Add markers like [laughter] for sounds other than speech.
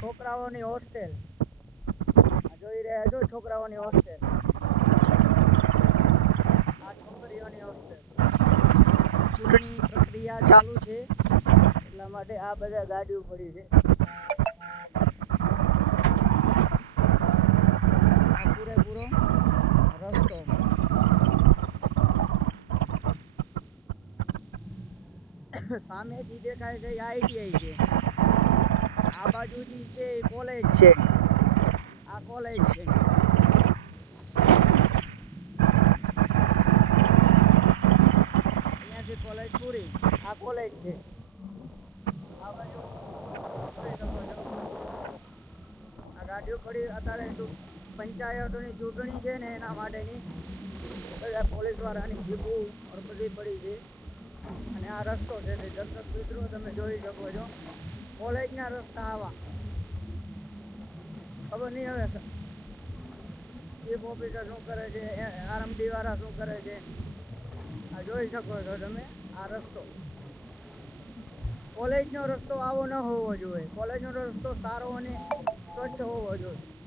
છોકરાઓની હોસ્ટેલ જોઈ રહ્યા છો છોકરાઓની હોસ્ટેલ આ છોકરીઓની હોસ્ટેલ ચૂંટણી પ્રક્રિયા ચાલુ છે. એટલા માટે આ બધા ગાડીઓ પડી છે. [coughs] સામે જે દેખાય છે એ આઈટીઆઈ છે. આ બાજુ જે છે એ કોલેજ છે. આ કોલેજ છે. અહીંયાથી કોલેજ પૂરી. આ કોલેજ છે. આ બાજુ આ ગાડીઓ પડી અત્યારે પંચાયતોની ચૂંટણી છે ને એના માટેની. પોલીસવાળાની જીપો બધી પડી છે. અને આ રસ્તો છે તે દર્શક મિત્રો, તમે જોઈ શકો છો. કોલેજના રસ્તા આવા. ખબર નહીં હવે ચીફ ઓફિસર શું કરે છે આરમડી વાળા શું કરે છે? આ જોઈ શકો છો તમે, આ રસ્તો. કોલેજનો રસ્તો આવો ન હોવો જોઈએ. કોલેજનો રસ્તો સારો અને સ્વચ્છ હોવો જોઈએ.